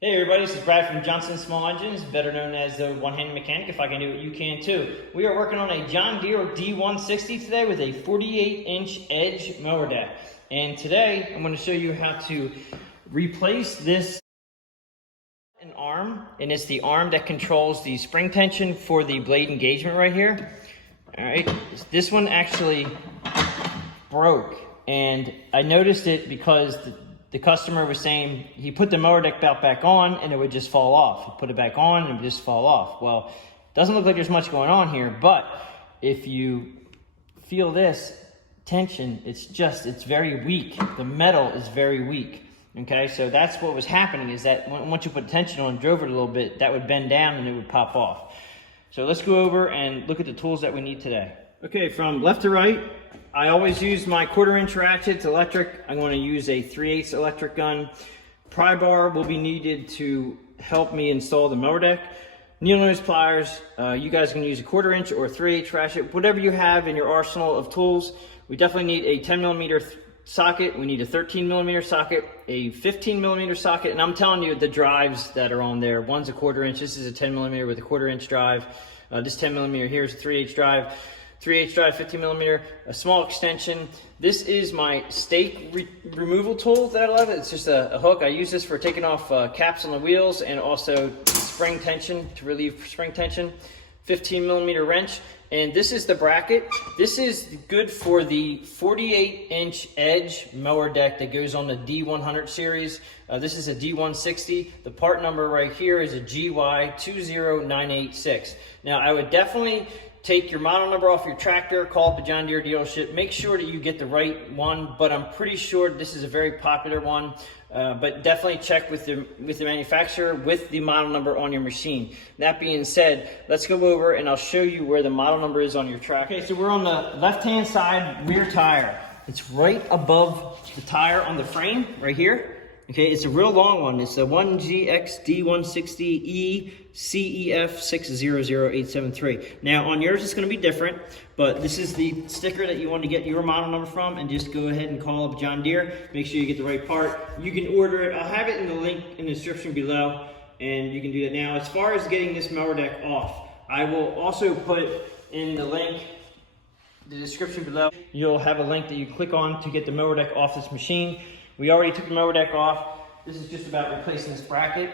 Hey everybody, this is Brad from Johnson Small Engines, better known as the one-handed mechanic. If I can do it, you can too. We are working on a John Deere D160 today with a 48-inch edge mower deck. And today, I'm going to show you how to replace this an arm, and it's the arm that controls the spring tension for the blade engagement right here. All right, this one actually broke, and I noticed it because the customer was saying he put the mower deck belt back on and it would just fall off. He put it back on and it would just fall off. Well, it doesn't look like there's much going on here, but if you feel this tension, it's very weak. The metal is very weak. Okay, so that's what was happening, is that once you put tension on and drove it a little bit, that would bend down and it would pop off. So let's go over and look at the tools that we need today. Okay, from left to right, I always use my 1/4-inch ratchets, electric. I'm going to use a 3/8 electric gun. Pry bar will be needed to help me install the mower deck. Needle nose pliers, you guys can use a 1/4-inch or 3/8 ratchet, whatever you have in your arsenal of tools. We definitely need a 10mm socket, we need a 13mm socket, a 15mm socket, and I'm telling you the drives that are on there. One's a 1/4-inch, this is a 10mm with a 1/4-inch drive. This 10mm here is a 3/8 drive. 3/8 drive, 15mm, a small extension. This is my stake removal tool that I love. It's just a hook. I use this for taking off caps on the wheels and also spring tension, to relieve spring tension. 15mm wrench, and this is the bracket. This is good for the 48-inch edge mower deck that goes on the D100 series. This is a D160. The part number right here is a GY20986. Now, I would definitely take your model number off your tractor, call up the John Deere dealership, make sure that you get the right one, but I'm pretty sure this is a very popular one, but definitely check with the manufacturer with the model number on your machine. That being said, let's go over and I'll show you where the model number is on your tractor. Okay, so we're on the left-hand side rear tire. It's right above the tire on the frame, right here. Okay, it's a real long one. It's a 1GX D160 CEF600873. Now, on yours, it's going to be different, but this is the sticker that you want to get your model number from, and just go ahead and call up John Deere. Make sure you get the right part. You can order it. I'll have it in the link in the description below, and you can do that. Now, as far as getting this mower deck off, I will also put in the link, the description below. You'll have a link that you click on to get the mower deck off this machine. We already took the mower deck off. This is just about replacing this bracket.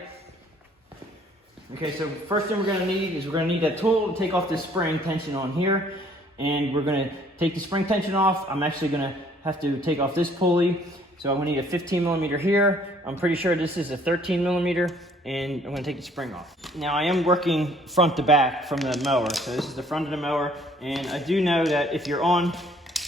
Okay, so first thing we're going to need is we're going to need that tool to take off this spring tension on here. And we're going to take the spring tension off. I'm actually going to have to take off this pulley. So I'm going to need a 15mm here. I'm pretty sure this is a 13mm, and I'm going to take the spring off. Now, I am working front to back from the mower. So this is the front of the mower. And I do know that if you're on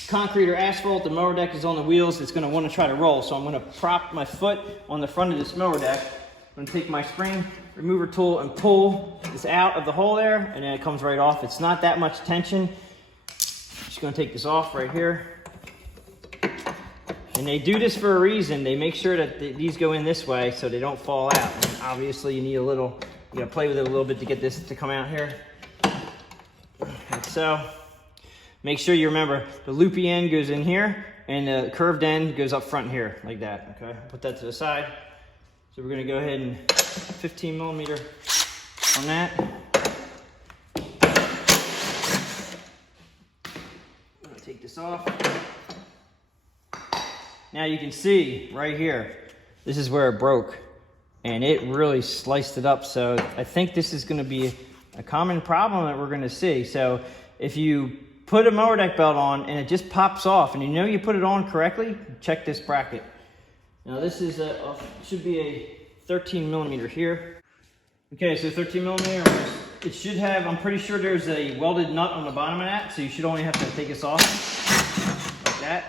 concrete or asphalt, the mower deck is on the wheels, it's going to want to try to roll. So I'm going to prop my foot on the front of this mower deck. I'm going to take my spring remover tool and pull this out of the hole there, and then it comes right off. It's not that much tension. Just going to take this off right here. And they do this for a reason. They make sure that these go in this way so they don't fall out. And obviously you need a little, you got to play with it a little bit to get this to come out here. Like so. Make sure you remember the loopy end goes in here and the curved end goes up front here, like that, okay? Put that to the side. So we're gonna go ahead and 15mm on that. I'm gonna take this off. Now you can see right here, this is where it broke and it really sliced it up. So I think this is gonna be a common problem that we're gonna see. So if you put a mower deck belt on and it just pops off and you know you put it on correctly, check this bracket. Now this is should be a 13mm here. Okay, so 13mm, it should have, I'm pretty sure there's a welded nut on the bottom of that, so you should only have to take this off like that.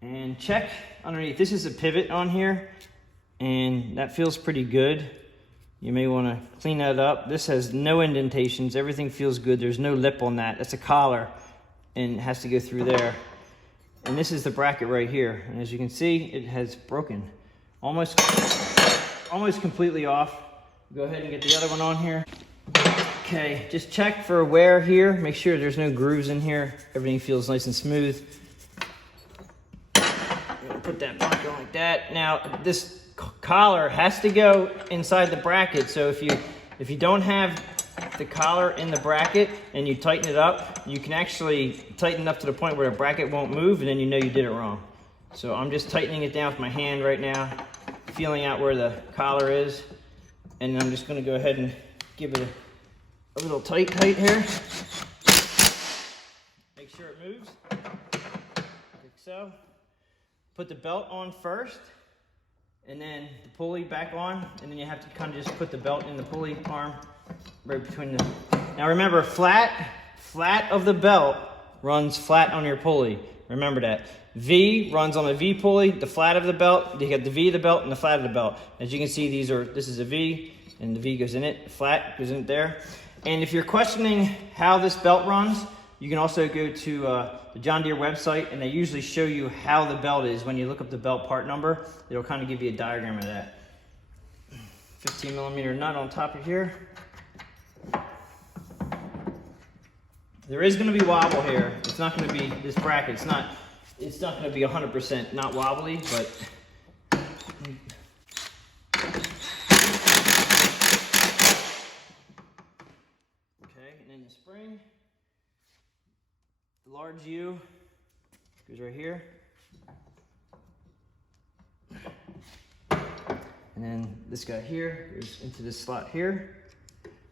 And check underneath. This is a pivot on here and that feels pretty good. You may want to clean that up. This has no indentations. Everything feels good. There's no lip on that. That's a collar, and it has to go through there. And this is the bracket right here. And as you can see, it has broken. Almost completely off. Go ahead and get the other one on here. Okay, just check for wear here. Make sure there's no grooves in here. Everything feels nice and smooth. put that bucket like that. Now this collar has to go inside the bracket, so if you don't have the collar in the bracket and you tighten it up, you can actually tighten it up to the point where the bracket won't move, and then you know you did it wrong. So I'm just tightening it down with my hand right now, feeling out where the collar is, and I'm just going to go ahead and give it a little tight here. Make sure it moves, like so. Put the belt on first, and then the pulley back on, and then you have to kind of just put the belt in the pulley arm right between the... Now remember, flat of the belt runs flat on your pulley. Remember that. V runs on the V pulley, the flat of the belt. You got the V of the belt and the flat of the belt. As you can see, this is a V, and the V goes in it, flat goes in it there. And if you're questioning how this belt runs, you can also go to the John Deere website, and they usually show you how the belt is. When you look up the belt part number, it'll kind of give you a diagram of that. 15 millimeter nut on top of here. There is going to be wobble here. It's not going to be this bracket. It's not going to be 100% not wobbly, but okay. And then the spring, the large U goes right here, and then this guy here goes into this slot here.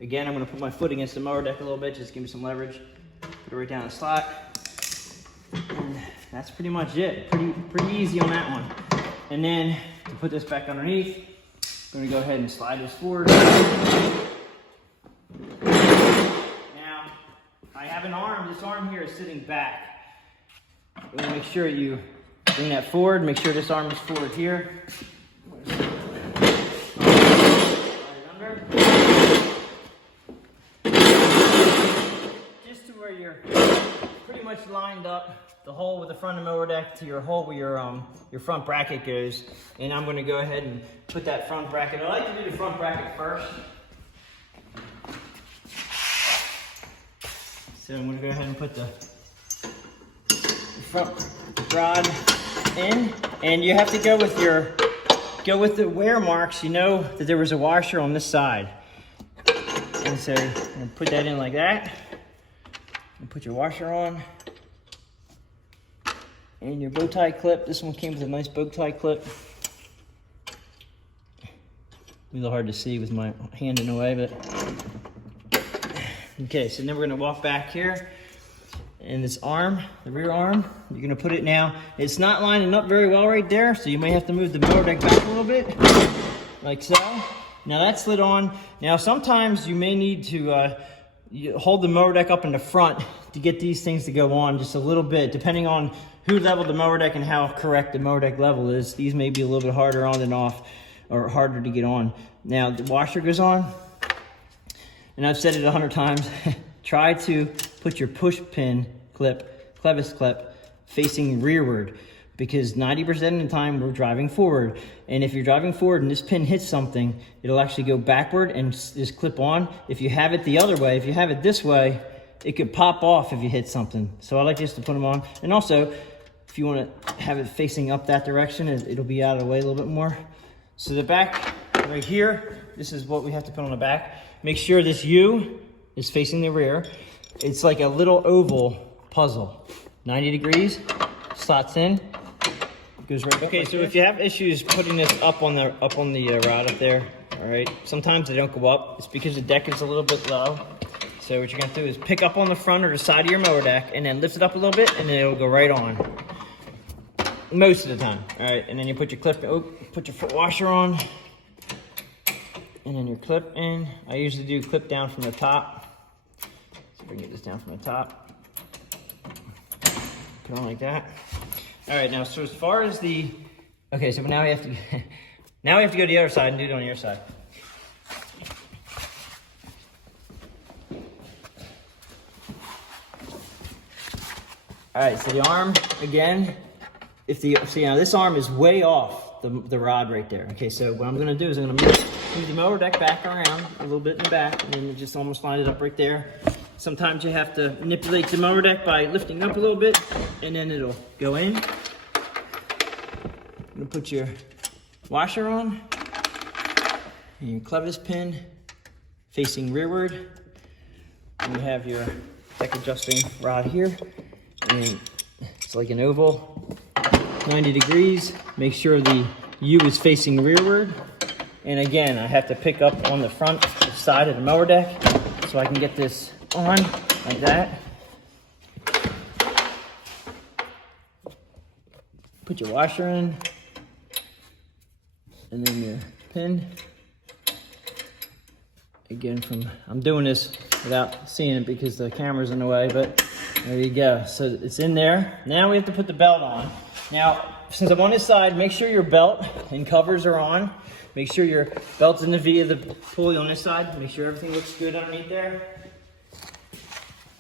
Again, I'm going to put my foot against the mower deck a little bit, just give me some leverage. Put it right down the slot. And that's pretty much it. Pretty easy on that one. And then to put this back underneath, I'm going to go ahead and slide this forward. Now, I have an arm. This arm here is sitting back. You want to make sure you bring that forward. Make sure this arm is forward here. Where you're pretty much lined up the hole with the front of the mower deck to your hole where your front bracket goes. And I'm going to go ahead and put that front bracket. I like to do the front bracket first. So I'm going to go ahead and put the front rod in, and you have to go with the wear marks. You know that there was a washer on this side, and so I'm going to put that in like that. And put your washer on, and your bow tie clip. This one came with a nice bow tie clip. A little hard to see with my hand in the way, but okay. So then we're going to walk back here, and this arm, the rear arm, you're going to put it now. It's not lining up very well right there, so you may have to move the mower deck back a little bit, like so. Now that's slid on. Now sometimes you may need to you hold the mower deck up in the front to get these things to go on just a little bit, depending on who leveled the mower deck and how correct the mower deck level is. These may be a little bit harder on than off, or harder to get on. Now the washer goes on, and I've said it 100 times, try to put your push pin clip, clevis clip, facing rearward, because 90% of the time we're driving forward. And if you're driving forward and this pin hits something, it'll actually go backward and just clip on. If you have it the other way, if you have it this way, it could pop off if you hit something. So I like just to put them on. And also, if you want to have it facing up that direction, it'll be out of the way a little bit more. So the back right here, this is what we have to put on the back. Make sure this U is facing the rear. It's like a little oval puzzle. 90 degrees, slots in. Goes right okay, so if you have issues putting this up on the rod up there, all right, sometimes they don't go up. It's because the deck is a little bit low. So what you're gonna do is pick up on the front or the side of your mower deck, and then lift it up a little bit, and then it'll go right on. Most of the time, all right. And then you put your clip, put your foot washer on, and then your clip in. I usually do clip down from the top. So if I can get this down from the top, put it on like that. All right, now, so as far as the, okay, so now we have to, now we have to go to the other side and do it on your side. All right, so the arm, again, see now this arm is way off the rod right there. Okay, so what I'm gonna do is I'm gonna move the mower deck back around a little bit in the back, and then just almost line it up right there. Sometimes you have to manipulate the mower deck by lifting up a little bit, and then it'll go in. gonna put your washer on and your clevis pin facing rearward. And you have your deck adjusting rod here, and it's like an oval, 90 degrees. Make sure the U is facing rearward. And again, I have to pick up on the front side of the mower deck so I can get this on like that. Put your washer in, and then your pin. Again, I'm doing this without seeing it because the camera's in the way, but there you go. So it's in there. Now we have to put the belt on. Now, since I'm on this side, make sure your belt and covers are on. Make sure your belt's in the V of the pulley on this side. Make sure everything looks good underneath there.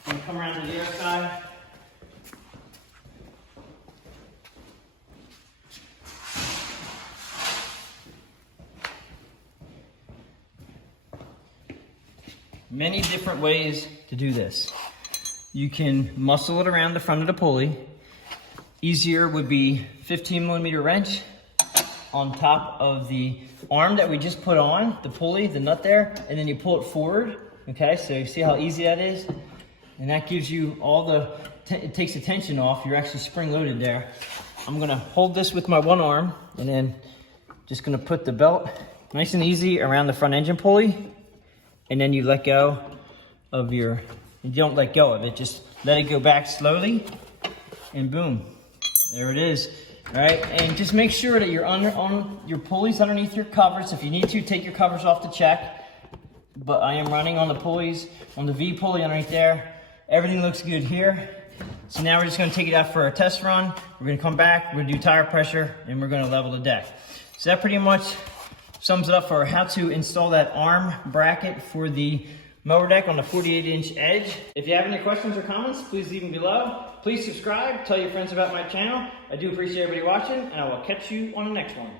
And come around to the other side. Many different ways to do this. You can muscle it around the front of the pulley. Easier would be 15mm wrench on top of the arm that we just put on, the pulley, the nut there, and then you pull it forward. Okay, so you see how easy that is? And that gives you it takes the tension off. You're actually spring loaded there. I'm gonna hold this with my one arm and then just gonna put the belt nice and easy around the front engine pulley. And then you let go of you don't let go of it, just let it go back slowly, and boom, there it is. All right, and just make sure that you're on your pulleys underneath your covers. If you need to, take your covers off to check. But I am running on the pulleys, on the V pulley underneath there. Everything looks good here. So now we're just gonna take it out for a test run. We're gonna come back, we're gonna do tire pressure, and we're gonna level the deck. So that pretty much sums it up for how to install that arm bracket for the mower deck on the 48-inch edge. If you have any questions or comments, please leave them below. Please subscribe, tell your friends about my channel. I do appreciate everybody watching, and I will catch you on the next one.